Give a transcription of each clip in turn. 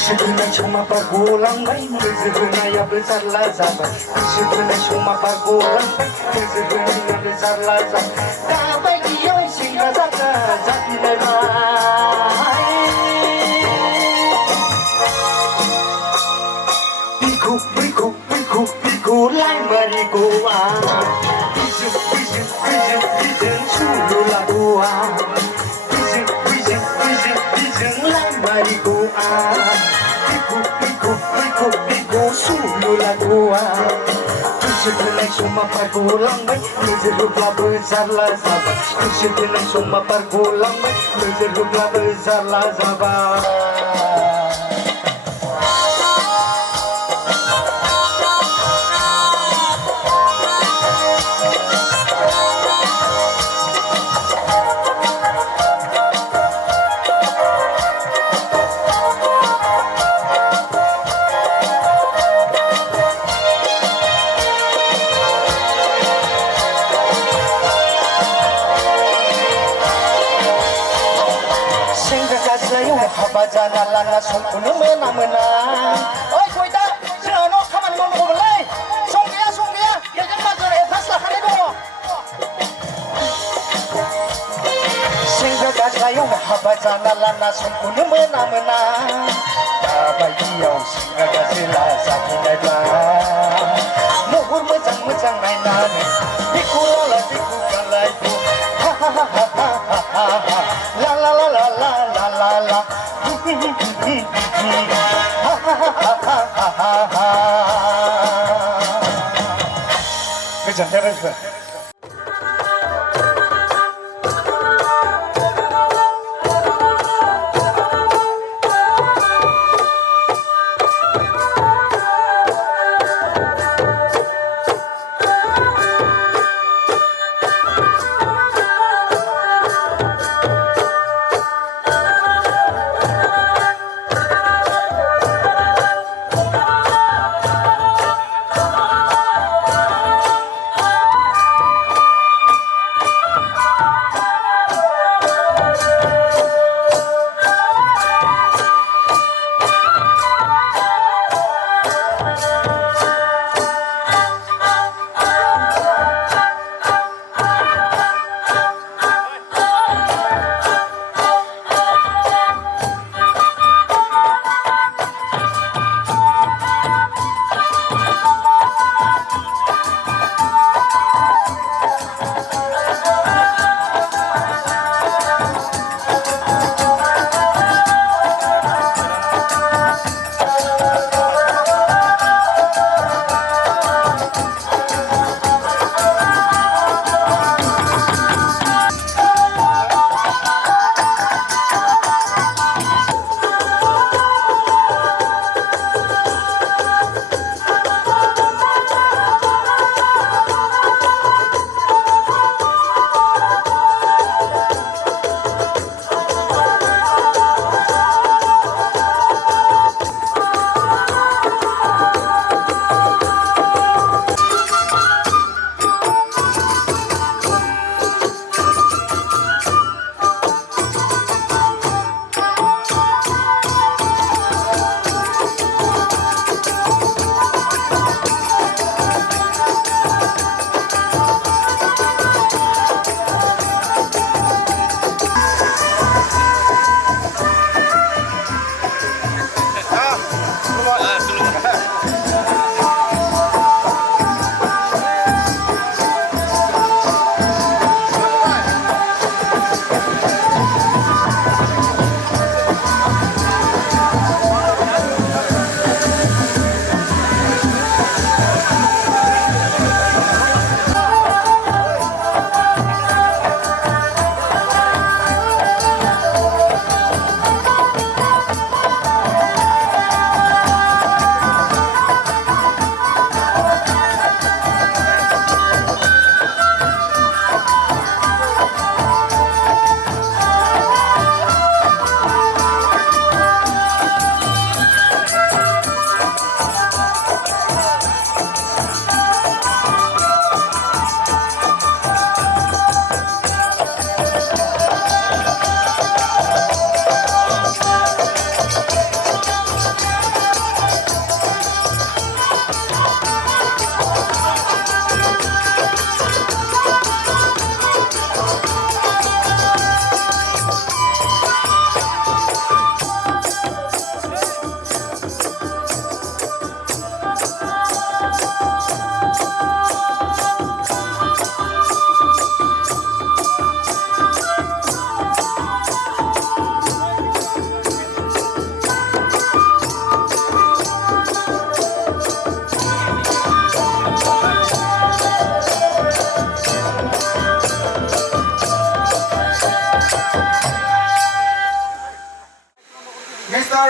गोसो थोनाय समा बारग'लांबाय नोजोर होनायाबो जारला जाबाय गोसो थोनाय समा बारग'लांबाय नोजोर होनायाबो जारला जाबाय दाबायदियाव सेंग्रा जाग्रा जाफिनलायबाय बिखौ लाइमारिखौआ बिजों सुलु लागौआ बिजों लाइमारिखौआ बिखौ सुलु लागौआ गोसो थोनाय समा बारग'लांबाय नोजोर होब्लाबो जारला जाबाय गोसो थोनाय समा बारग'लांबाय नोजोर होब्लाबो जारला जाबाय हाबा जाना लाना समखौनो मोना ओइ गयदा जोंहा न' खामानि मावनांगौमोनलै सम गैया गेजेर बाजार एडभान्स लाखानाय दङ सेंग्रा गाज्लायाव हाबा जाना लाना समखौनो मोना दाबायदियाव सेंग्रा गाज्ला जाफिनलायब्ला महर मोजां नायनानै बिखौ लाला बिखौ गालायखौ हा हा हा हा हा हा ला ला ला ला ला ला ला ला गोजोनथों रायजो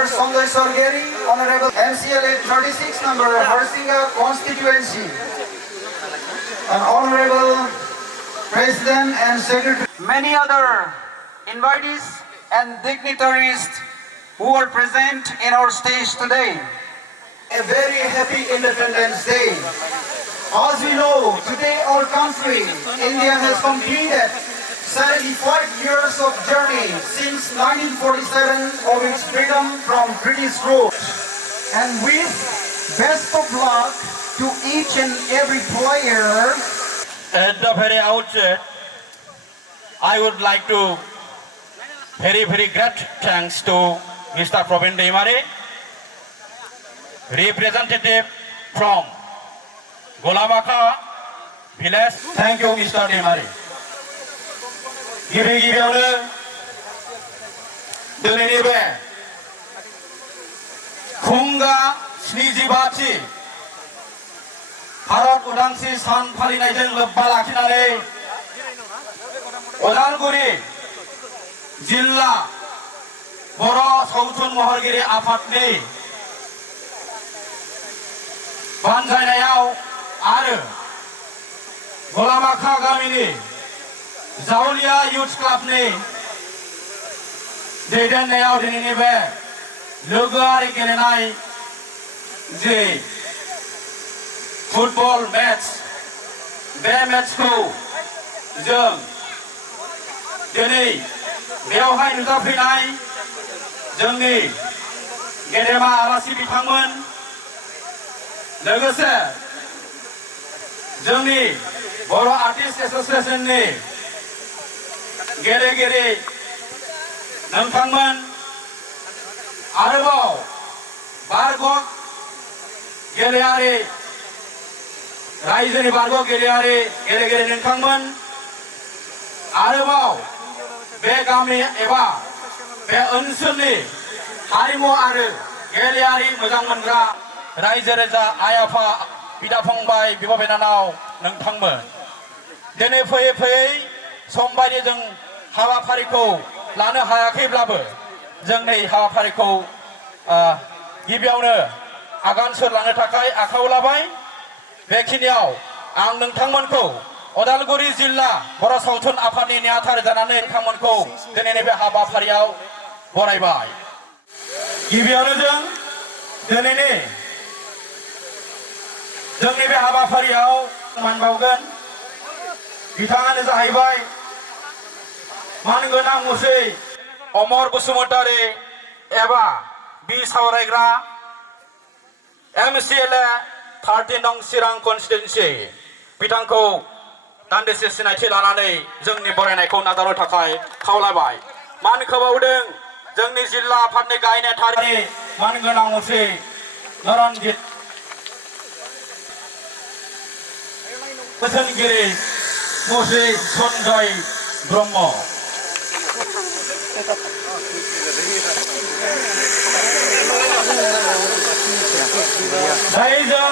Mr. Sondeshwar Giri, Honorable MCLA 36 number Harsinga constituency, and Honorable President and Secretary. Many other invitees and dignitaries who are present in our stage today. A very happy Independence Day. As we know, today our country, India, has completed 75 years of journey since 1947 of its freedom from British rule. And with best of luck to each and every player. At the very outset, I would like to very great thanks to Mr. Praveen Deimari, representative from Golabaka village. Thank you, Mr. Deimari. गिबियावनो दिनैनि बे खुंगा 75थि भारत उदांस्रि सान फालिनायजों लोब्बा लाखिनानै उदालगुरि जिल्ला बर' सावथुन महरगिरि आफादनि बानजायनायाव आरो गलामाखा गामिनि जावलिया युथ क्लाबनि दैदेननायाव दिनैनि बे लोगोआरि गेलेनाय जे फुटबल मैच बे मैचखौ जों दिनै बेयावहाय नुजाफैनाय जोंनि गेदेमा आलासि बिथांमोन लोगोसे जोंनि बर' आर्टिस्ट एसोसिएशननि गेलेगिरि नोंथांमोन आरोबाव बारग' गेलेयारि रायजोनि बारग' गेलेगिरि नोंथांमोन आरोबाव बे गामि एबा बे ओनसोलनि हारिमु आरो गेलेयारि मोजां मोनग्रा रायजो राजा आइ आफा बिदा फंबाय बिब' बिनानाव नोंथांमोन दिनै फैयै सम बायदि जों हाबाफारिखौ लानो हायाखैब्लाबो जों नै हाबाफारिखौ गिबियावनो आगान सुरलांनो थाखाय आखायाव लाबाय बेखिनियाव आं नोंथांमोनखौ उदालगुरि जिल्ला बर' सावथुन आफादनि नेहाथारि जानानै नोंथांमोनखौ दिनैनि बे हाबाफारियाव बरायबाय गिबियावनो जों दिनैनि जोंनि बे हाबाफारियाव मान बावगोन बिथाङानो जाहैबाय मानगोनां मुसै अमर बसुमतारी एबा बि सावरायग्रा MCLA 13 नं चिरां कन्स्टिट्युएन्सि बिथांखौ दान्दिसे सिनायथि लानानै जोंनि बरायनायखौ नाजावनो थाखाय खावलायबाय मान खोमावदों जोंनि जिल्ला आफादनि गाहाय नेहाथारि मानगोनां मुसै नरनजित बोसोनगिरि मुसै सन्जय ब्रह्म जायजों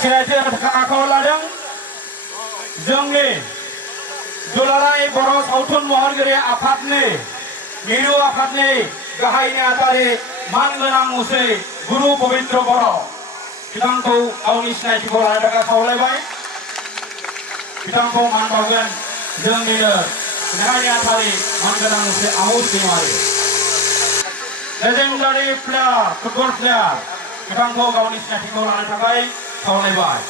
सिनायथि होनो थाखाय आखायाव लादों जोंनि दुलाराय बर' सावथुन महरगिरि आफादनि मिरु आफादनि गाहाय नेहाथारि मानगोनां मुसै गुरु पबित्र बर' बिथांखौ गावनि सिनायथिखौ लानो थाखाय खावलायबाय बिथांखौ मान बावगोन जोंनिनो गाहाय नेहाथारि मानगोनां मुसै आमुस दैमारि लेजेन्डारि प्लेयार फुटबल प्लेयार बिथांखौ गावनि सिनायथिखौ लानो थाखाय खावलायबाय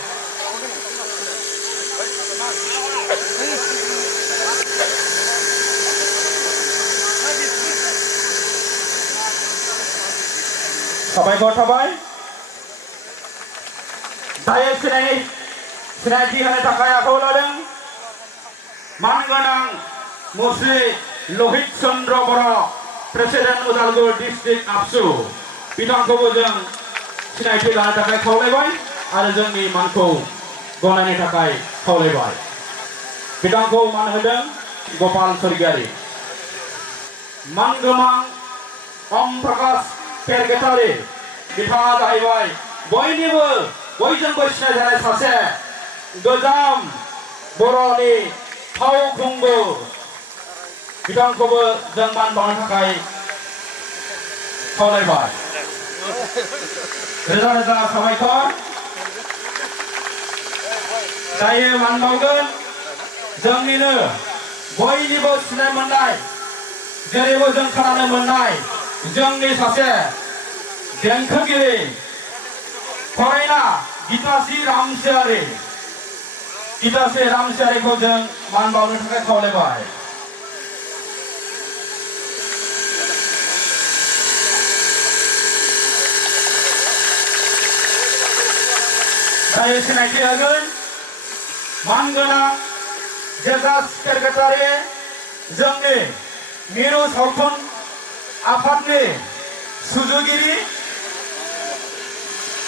साबायखर थाबाय दायो सिनायथि होनो थाखाय आखायाव लादों मानगोनां मुसै लहित चन्द्र बर' प्रेसिडेन्ट उदालगुरि डिस्ट्रिक्ट आबसु बिथांखौबो जों सिनायथि लानो थाखाय खावलायबाय आरो जोंनि मानखौ गनायनो थाखाय खावलायबाय बिथांखौ मान होदों गपाल स्वर्गियारि मानगोनां ओम प्रकाश पेरगेटारि बिथाङा जाहैबाय बयजोंबो सिनायजानाय सासे गोजाम बर'नि फावखुंगुर बिथांखौबो जों मान बावनो थाखाय खावलायबाय रोजा रोजा साबायखर दायो मान बावगोन जोंनिनो बयनिबो सिनाय मोननाय जेरैबो जों खोनानो मोननाय जोंनि सासे देंखोगिरि फरायना गिताश्री रामसियारिखौ जों मान बावनो थाखाय खावलायबाय दायो सिनायथि होगोन मानगोनां गेजेर सेक्रेटारि जोंनि मिरु सावथुन आफादनि सुजुगिरि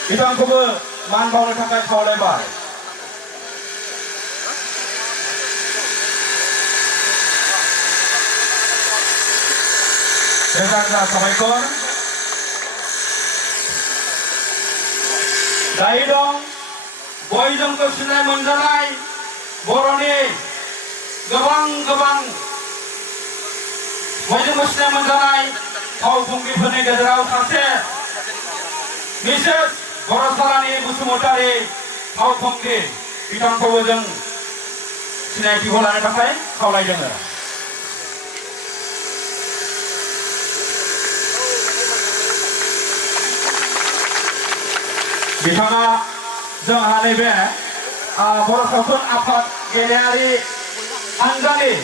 बिथांखौबो मान बावनो थाखाय खावलायबाय रोजा रोजा साबायखर दायो दं बयजोंबो सिनाय मोनजानाय बर'नि गोबां बयजोंबो सिनाय मोनजानाय फावखुंग्रिफोरनि गेजेराव सासे मिसेस बरसारानि बसुमतारी फावखुंग्रि बिथांखौबो जों सिनायथिखौ लानो थाखाय खावलायदों बिथाङा जोंहा नैबे बर' सावथुन आफाद गेलेयारि हानजानि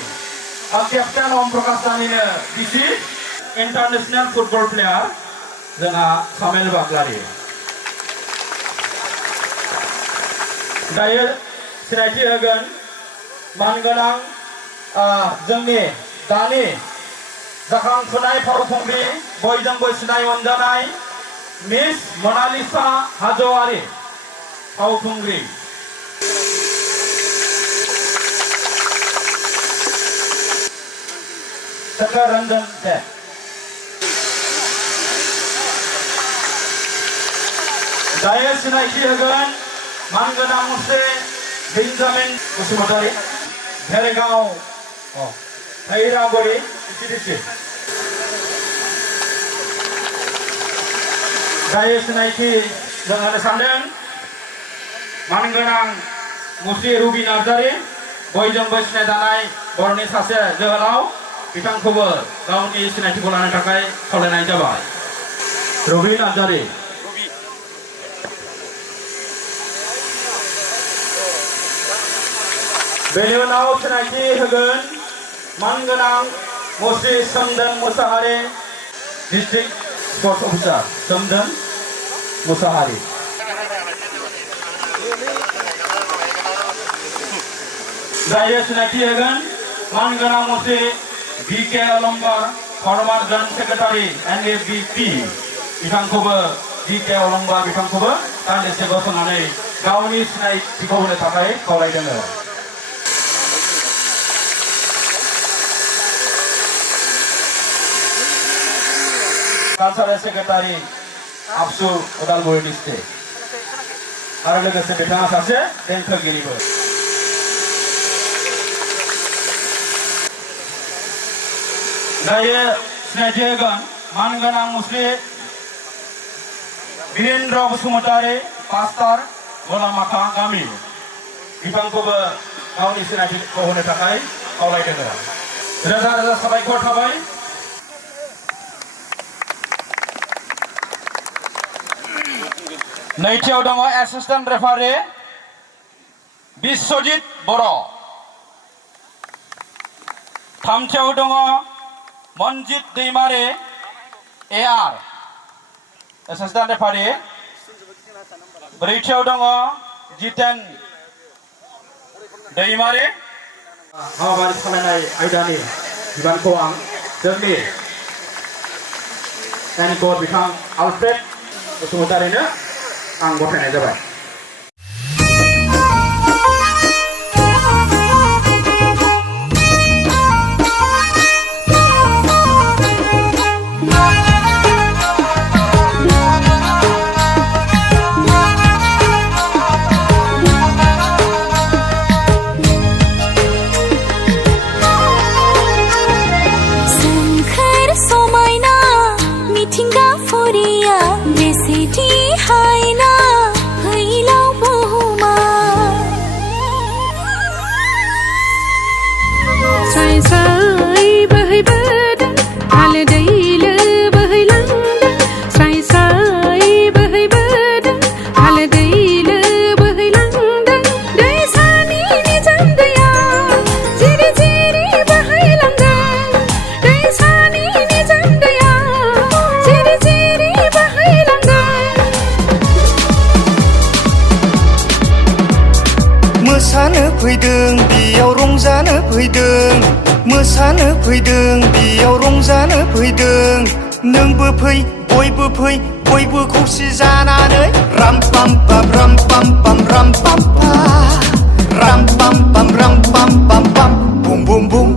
केप्टेन ओम प्रकाश दानिनो बिसि इंटरनेशनल फुटबल प्लेयार जोंहा सामेल बाग्लारि दायो सिनायथि होगोन मानगोनां जोंनि दानि जाखांफुनाय फावखुंग्रि बयजोंबो सिनाय मोनजानाय मिस मोनालिसा हाज'वारि फावखुंग्रि रंजन दे दायो सिनायथि होगोन मानगोनां मुसे बेंजामिन बसुमतारी भेरेगाव हैरागुरि सिडिसि दायो सिनायथि जों होनो सानदों मानगोनां मुस्रि रुबि नार्जारि बयजोंबो सिनायजानाय बर'नि सासे जोहोलाव बिथांखौबो गावनि सिनायथिखौ लानो थाखाय खावलायनाय जाबाय रुबि नार्जारि बेनि उनाव सिनायथि होगोन मानगोनां मुस्रि सोमदोन मुसाहारि डिस्ट्रिक्ट स्पर्ट्स अफिसार सोमदोन मुसाहारि दायो सिनायथि होगोन मानगोनां मुस्रि BK अलंबार फर्मार जॉइंट सेक्रेटारि NFBP बिथांखौबो BK अलंबार बिथांखौबो दान्दिसे गसंनानै गावनि सिनायथिखौ होनो थाखाय खावलायदों कालचारेल सेक्रेटारि आबसु उदालगुरि डिस्ट्रिक्ट आरो लोगोसे बिथाङा सासे देंखोगिरिबो दायो सिनायथि होगोन मानगोनां मुस्रि वीरेन्द्र बसुमतारी पास्टार गलामाखा गामि बिथांखौबो गावनि सिनायथिखौ होनो थाखाय खावलायदों रोजा रोजा साबायखर थाबाय नैथियाव दङ एसिस्टेन्ट रेफारि बिश्वजित बर' थामथियाव दङ मनजित दैमारि AR एसिस्टेन्ट रेफारि ब्रैथियाव दङ जितेन दैमारि हाबाफारि सालायनाय आयदानि बिबानखौ आं जोंनि एंकर बिथां आलफ्रेड बसुमतारिनो आं गथायनाय जाबाय सोमखोर समायना मिथिंगा फैदों बेयाव रंजानो फैदों मोसानो फैदों बेयाव रंजानो फैदों नोंबो फै बयबो खौसे जानानै राम पाम पाम राम पाम पाम राम पाम पा राम पाम पाम राम पाम पाम पाम बुम बुम बुम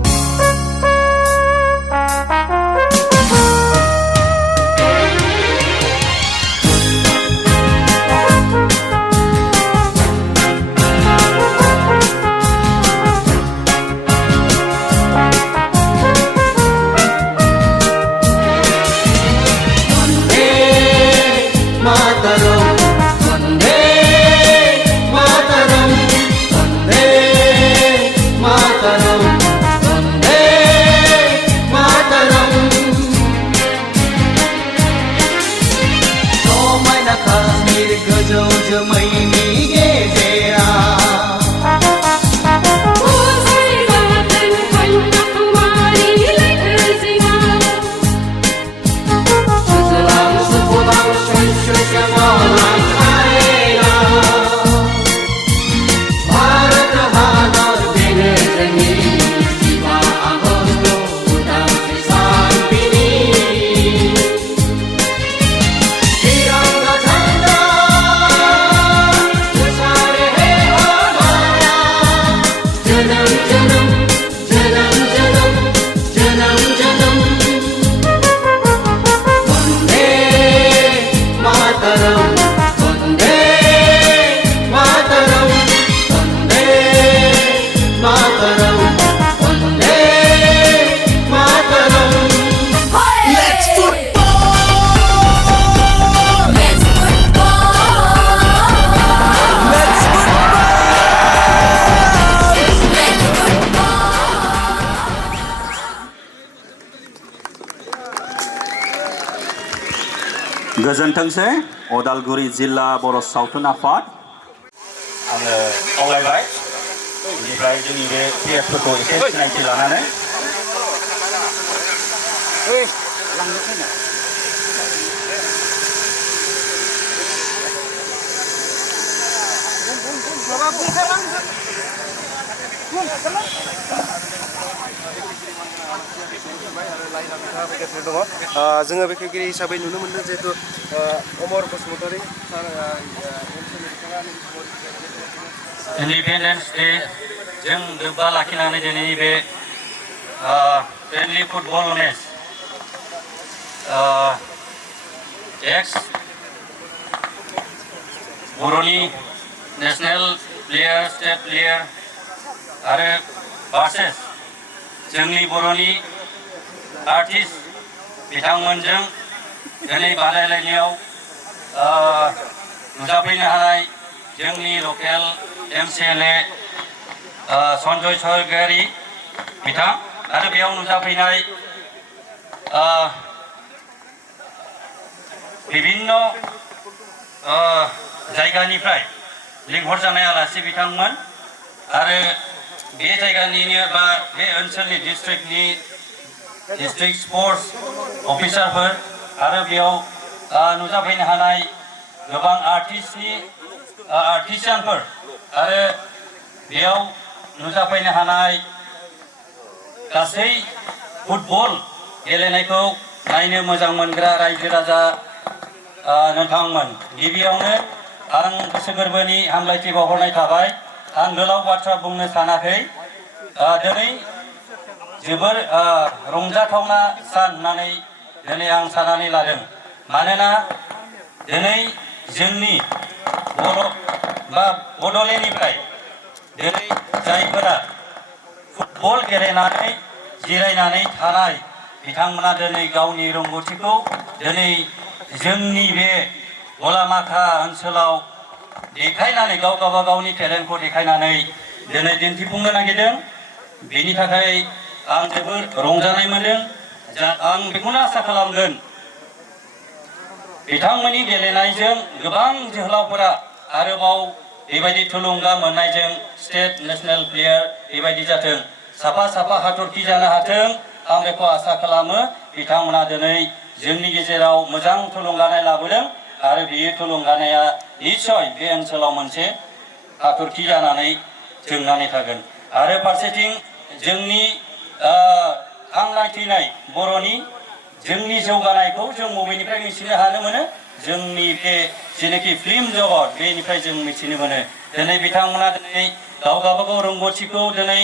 गोजोनथोंसै अदालगुरि जिल्ला बर' सावथुन आफाद आङो खावलायबाय बेनिफ्राय जोंनि बे पिएफफोरखौ एसे सिनायथि लानानै जोङो बेखेवगिरि हिसाबै नुनो मोनदों जिहेतु अमर बसुमतारी इन्डिपेन्डेन्स डे जों लोब्बा लाखिनानै दिनैनि बे फ्रेन्डलि फुटबल मेच एक्स बर'नि नेशनेल प्लेयार स्टेट प्लेयार आरो भार्सेस जोंनि बर'नि आर्टिस्ट बिथांमोनजों दिनै बादायलायनायाव नुजाफैनो हानाय जोंनि लकेल MCLA सन्जय सरगारि बिथां आरो बेयाव नुजाफैनाय बिभिन्न जायगानिफ्राय लिंहरजानाय आलासि बिथांमोन आरो बे जायगानिनो बा बे ओनसोलनि डिस्ट्रिक्ट स्पर्ट्स अफिसारफोर आरो बेयाव नुजाफैनो हानाय गोबां आर्टिस्टियानफोर आरो बेयाव नुजाफैनो हानाय गासै फुटबल गेलेनायखौ नायनो मोजां मोनग्रा रायजो राजा नोंथांमोन गिबियावनो आं गोसो गोरबोनि हामलायथि बावहरनाय थाबाय आं गोलाव बाथ्रा बुंनो सानाखै दिनै जोबोर रंजाथावना सान होननानै दिनै आं साननानै लादों मानोना दिनै जोंनि बर' बा बड'लेण्डनिफ्राय दिनै जायफोरा फुटबल गेलेनानै जिरायनानै थानाय बिथांमोना दिनै गावनि रोंगौथिखौ दिनै जोंनि बे गलामाखा ओनसोलाव देखायनानै गावबा गावनि टेलेन्टखौ देखायनानै दिनै दिन्थिफुंनो नागिरदों बेनि थाखाय आं जोबोर रंजानाय मोनदों आं बेखौनो आसा खालामगोन बिथांमोननि गेलेनायजों गोबां जोहोलावफोरा आरोबाव बेबायदि थुलुंगा मोननायजों स्टेट नेशनेल प्लेयार बेबायदि जाथों साफा हाथरखि जानो हाथों आं बेखौ आसा खालामो बिथांमोना दिनै जोंनि गेजेराव मोजां थुलुंगानाय लाबोदों आरो बेयो थुलुंगानाया निश्चय बे ओनसोलाव मोनसे हाथरखि जानानै जोंनानै थागोन आरो फारसेथिं जोंनि थांनाय थैनाय बर'नि जोंनि जौगानायखौ जों बबेनिफ्राय मिथिनो हानो मोनो जोंनि बे जेनाखि फिल्म जगत बेनिफ्राय जों मिथिनो मोनो दिनै बिथांमोना दिनै गावगाबागाव रोंगौथिखौ दिनै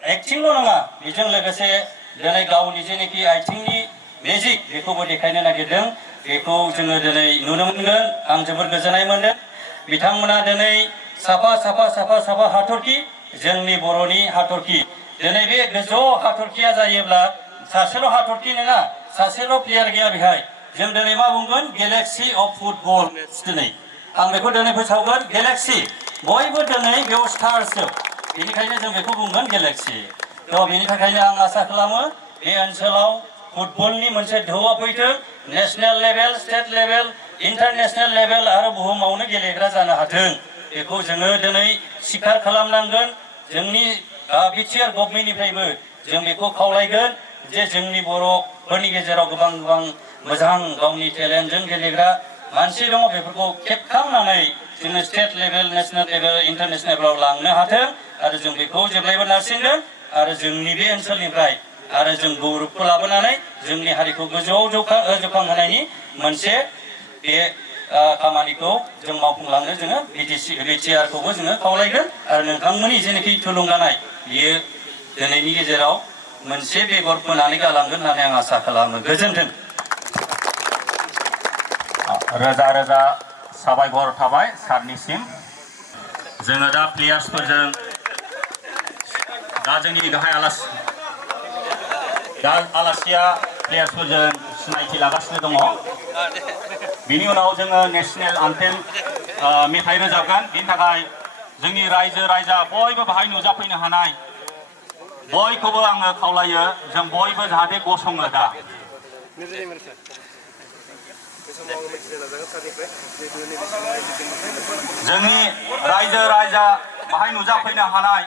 एक्टिंल' नङा बेजों लोगोसे दिनै गावनि जेनाखि आथिंनि मेजिक बेखौबो देखायनो नागिरदों बेखौ जोङो दिनै नुनो मोनगोन आं जोबोर गोजोननाय मोनदों बिथांमोना दिनै साफा हाथरखि जोंनि बर'नि हाथरखि दिनै बे गोजौ हाथरखिया जायोब्ला सासेल' हाथरखि नङा सासेल' प्लेयार गैया बेहाय जों दिनै मा बुंगोन गेलेक्सि अफ फुटबल दिनै आं बेखौ दिनै फोसावगोन गेलेक्सि बयबो दिनै बेयाव स्टार्सजोब बेनिखायनो जों बेखौ बुंगोन गेलेक्सि थ' बेनि थाखायनो आं आसा खालामो बे ओनसोलाव फुटबलनि मोनसे दोहौआ फैथों national level state level international level आरो बुहुमावनो गेलेग्रा जानो हाथों बेखौ जोङो दिनै सिखार खालामनांगोन जोंनि बिटिआर गभर्नमेन्टनिफ्रायबो जों बेखौ खावलायगोन जे जोंनि बर'फोरनि गेजेराव गोबां मोजां गावनि टेलेन्टजों गेलेग्रा मानसि दङ बेफोरखौ खेबखांनानै जोङो state level national level international लेभेलाव लांनो हाथों आरो जों बेखौ जेब्लायबो नारसिनगोन आरो जोंनि बे ओनसोलनिफ्राय आरो जों गौरबखौ लाबोनानै जोंनि हारिखौ गोजौआव जौखांहोनायनि मोनसे बे खामानिखौ जों मावफुंलांनो जोङो बिटिआरखौबो जोङो खावलायगोन आरो नोंथांमोननि जेनाखि थुलुंगानाय बियो दिनैनि गेजेराव मोनसे बेगर फोनानै गालांगोन होननानै आं आसा खालामो गोजोन्थों रोजा साबायखर थाबाय सारनिसिम जोङो दा प्लेयार्सफोरजों दा जोंनि गाहाय आलासिया प्लेयार्सफोरजों सिनायथि लागासिनो दङ बिनि उनाव जोङो नेशनेल आन्थेम मेथाइ रोजाबगोन बिनि थाखाय जोंनि रायजो राजा बयबो बाहाय नुजाफैनो हानाय बयखौबो आङो खावलायो जों बयबो जाहाथे गसङो दा जोंनि रायजो राजा बाहाय नुजाफैनो हानाय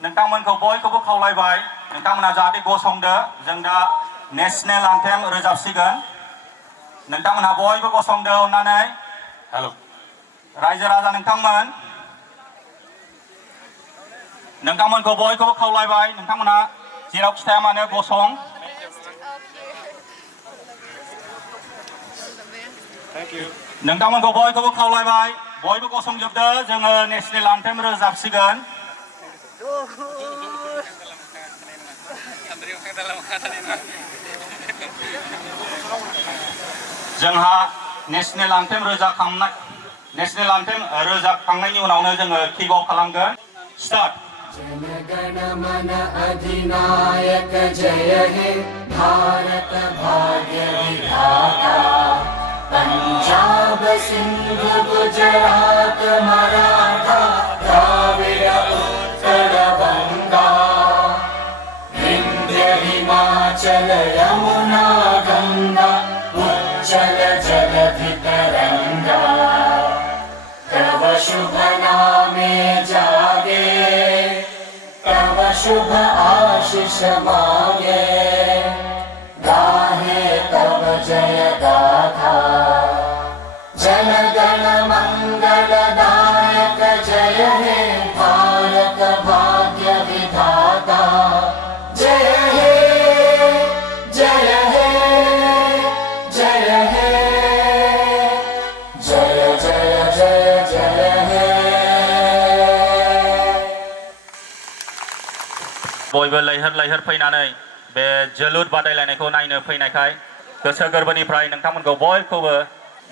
नोंथांमोनखौ बयखौबो खावलायबाय नोंथांमोना जाहाथे गसंदो जों दा नेशनेल आन्थेम रोजाबसिगोन नोंथांमोनहा बयबो गसंदो अननानै हेल' रायजो राजा नोंथांमोनखौ बयखौबो खावलायबाय नोंथांमोनहा जेराव खिथाया मानो गसं नोंथांमोनखौ बयखौबो खावलायबाय बयबो गसंजोबदो जोङो नेशनेल आन्थेम रोजाबसिगोन जोंहा नेशनेल आन्थेम रोजाबखांनायनि उनावनो जोङो किक अफ खालामगोन स्टार्ट जनगण मन अधिनायक जय हे भारत भाग्य विधाता पंजाब सिंध गुजरात मराठा द्राविड़ उत्कल बंगा विंध्य हिमाचल यमुना गंगा उच्चल जलधि तरंगा तव शुभ नामे जागे तव शुभ आशीष मागे गाहे तव जय गाथा जनगण मंगलदायक जय हे भारत भाग्य विधाता जय हे जय हे जय हे जय जय जय जय हे बयबो लैहोर फैनानै बे जोलुर बादायलायनायखौ नायनो फैनायखाय गोसो गोरबोनिफ्राय नोंथांमोनखौ बयखौबो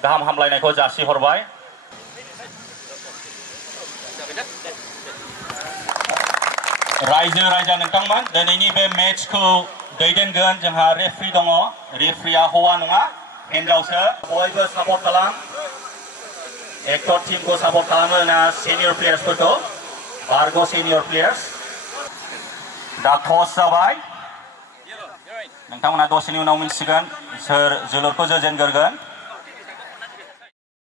गाहाम हामलायनायखौ जासिहरबाय रायजो राजा नोंथांमोन दिनैनि बे मेट्सखौ दैदेनगोन जोंहा रेफ्रि दङ रेफ्रिया हौवा नङा हिनजावसो बयबो सापर्ट खालाम एक्टर टीमखौ सापर्ट खालामो ना सिनियर प्लेयार्सफोरखौ बारग' सिनियर प्लेयार्स दा टस जाबाय नोंथांमोना दसेनि उनाव मिन्थिगोन सोर जोलुरखौ जोजेनग्रोगोन